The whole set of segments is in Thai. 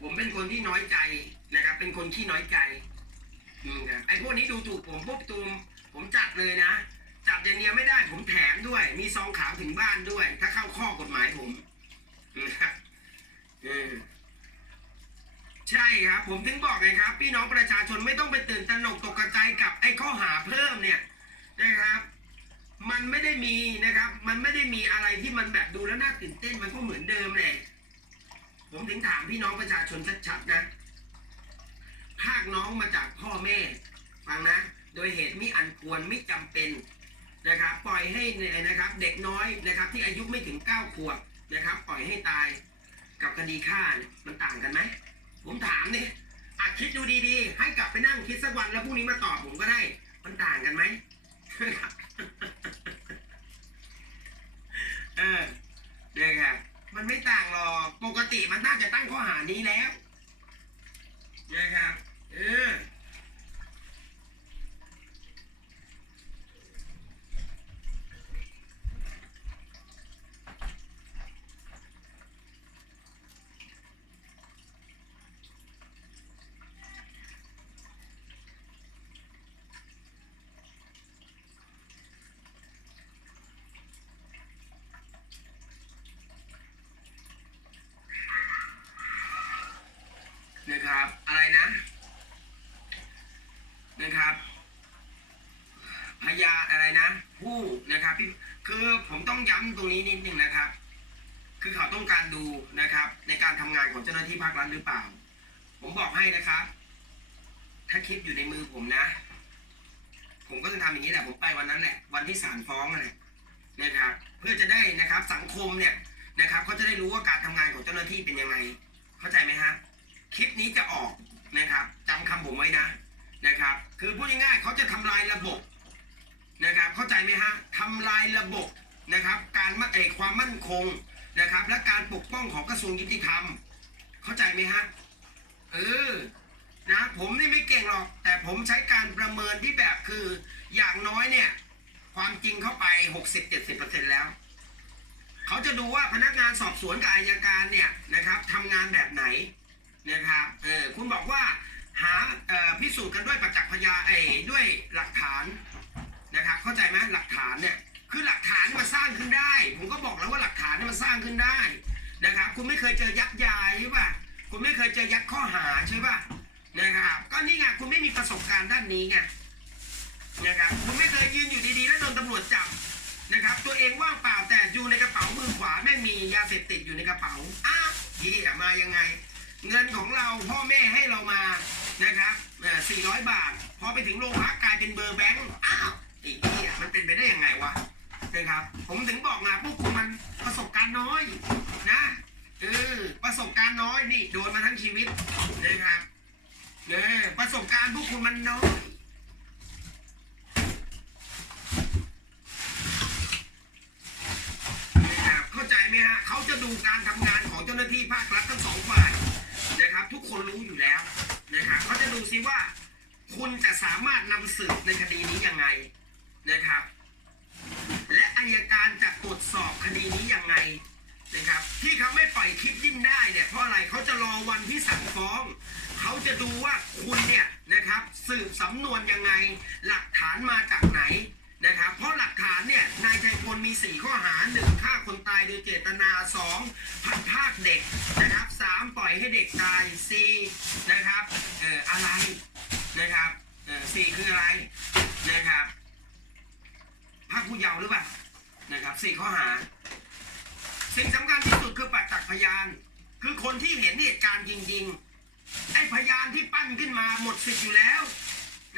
ผมเป็นคนที่น้อยใจนะครับ เป็นคนที่น้อยใจอืมครับไอ้พวกนี้ดูถูกผมปุ๊บตูมผมจัดเลยนะ จัดอย่างเดียวไม่ได้ผมแถมด้วย มีซองขาวถึงบ้านด้วย ถ้าเข้าข้อกฎหมายผมนะครับเออใช่ครับ ผมถึงบอกไงครับ พี่น้องประชาชนไม่ต้องไปตื่นตระหนกตกกระจกับไอ้ข้อหาเพิ่มเนี่ยนะครับ มันไม่ได้มีนะครับ มันไม่ได้มีอะไรที่มันแบบดูแล้วน่าตื่นเต้นมันก็เหมือนเดิม ถึงถามพี่น้องประชาชนชัดๆนะ ภาคน้องมาจากพ่อแม่ ฟังนะ โดยเหตุมิอันควรไม่จำเป็นนะครับ ปล่อยให้นะครับเด็กน้อยนะครับ ที่อายุไม่ถึงเก้าขวบนะครับ ปล่อยให้ตายกับคดีฆ่าเนี่ยมันต่างกันไหมผมถามเนี่ยอะคิดดูดีๆ ให้กลับไปนั่งคิดสักวันแล้วพรุ่งนี้มาตอบผมก็ได้ มันต่างกันไหม เออเนี่ยครับ มันไม่ต่างหรอก ปกติมันน่าจะตั้งข้อหานี้แล้วนะครับ เออ นะครับ อะไรนะ นะครับ พยาอะไรนะ ผู้ นะครับพี่คือผมต้องย้ำตรงนี้นิดหนึ่งนะครับ คือเขาต้องการดูนะครับ ในการทำงานของเจ้าหน้าที่ภาครัฐหรือเปล่า ผมบอกให้นะครับ ถ้าคลิปอยู่ในมือผมนะ ผมก็จะทำอย่างนี้แหละผมไปวันนั้นแหละ วันที่ศาลฟ้องนั่นแหละนะครับ เพื่อจะได้นะครับสังคมเนี่ยนะครับเขาจะได้รู้ว่าการทำงานของเจ้าหน้าที่เป็นยังไง เข้าใจไหมฮะคลิปนี้จะออกนะครับจำคำผมไว้นะนะครับ คือพูดง่ายๆเขาจะทำลายระบบ นะครับเข้าใจไหมฮะทำลายระบบนะครับ การมั่นเอกความมั่นคงนะครับ และการปกป้องของกระทรวงยุติธรรม เข้าใจไหมฮะเออนะผมนี่ไม่เก่งหรอก แต่ผมใช้การประเมินที่แบบคืออย่างน้อยเนี่ย ความจริงเข้าไป 60-70%แล้ว เขาจะดูว่าพนักงานสอบสวนกับอายการเนี่ยนะครับทำงานแบบไหนนะครับเออคุณบอกว่าหาพิสูจน์กันด้วยประจักษ์พยานเอ้ด้วยหลักฐาน นะครับเข้าใจไหมหลักฐานเนี่ยคือหลักฐานมันสร้างขึ้นได้ ผมก็บอกแล้วว่าหลักฐานเนี่ยมันสร้างขึ้นได้นะครับคุณไม่เคยเจอยัดยาใช่ป่ะคุณไม่เคยเจอยัดข้อหาใช่ป่ะนะครับก็นี่ไงคุณไม่มีประสบการณ์ด้านนี้ไงนะครับคุณไม่เคยยืนอยู่ดีๆ แล้วโดนตำรวจจับนะครับตัวเองว่างเปล่าแต่อยู่ในกระเป๋ามือขวาแม่งมียาเสพติดอยู่ในกระเป๋าอ้าวเฮียมายังไง เงินของเราพ่อแม่ให้เรามานะครับเอ่อ400 บาท พอไปถึงโรงพักกลายเป็นเบอร์แบงค์อ้าว ไอ้เหี้ยมันเป็นไปได้ยังไงวะนะครับ ผมถึงบอกไงพวกคุณมันประสบการณ์น้อยนะเออประสบการณ์น้อยนี่โดนมาทั้งชีวิตนะครับเออประสบการณ์พวกคุณมันน้อยนะครับเข้าใจไหมฮะเขาจะดูการทำงานของเจ้าหน้าที่ภาครัฐทั้งสองฝ่ายนะครับ ทุกคนรู้อยู่แล้วนะครับเขาจะดูซิว่า คุณจะสามารถนำสืบในคดีนี้ยังไง นะครับ และอายการจะตรวจสอบคดีนี้ยังไงนะครับ ที่เขาไม่ปล่อยคลิปยิ่งได้เนี่ยเพราะอะไรเขาจะรอวันที่สั่งฟ้อง เขาจะดูว่าคุณเนี่ยนะครับสืบสำนวนยังไง หลักฐานมาจากไหนนะครับเพราะหลักฐานเนี่ยนายชัยพลมีสี่ข้อหาหนึ่งฆ่าคนตายโดยเจตนาสองพันภาคเด็กนะครับสามปล่อยให้เด็กตายสี่นะครับเอ่ออะไรนะครับเอ่อสี่คืออะไรนะครับ เยาว์หรือเปล่านะครับสี่ข้อหา สิ่งสำคัญที่สุดคือปัจจักพยาน คือคนที่เห็นเหตุการณ์จริง ๆ ไอ้พยานที่ปั้นขึ้นมาหมดสิทธิ์อยู่แล้ว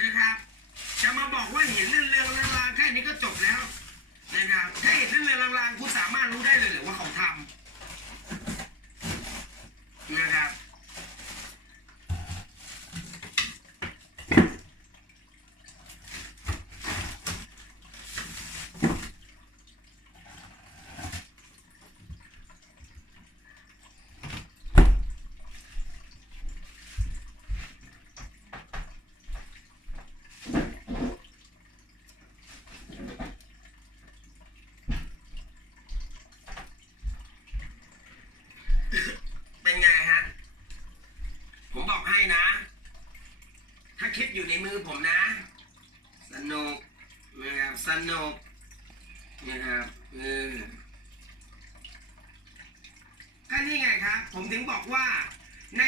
นะครับจะมาบอกว่าเห็นเรื่องเรื่องลางๆแค่นี้ก็จบแล้วนะครับถ้าเห็นเรื่องเรื่องลางๆคุณสามารถรู้ได้เลยหรือว่าเขาทำ คือผมนะ สนุกนะครับสนุกนะครับเออก็นี่ไงครับ ผมถึงบอกว่าใน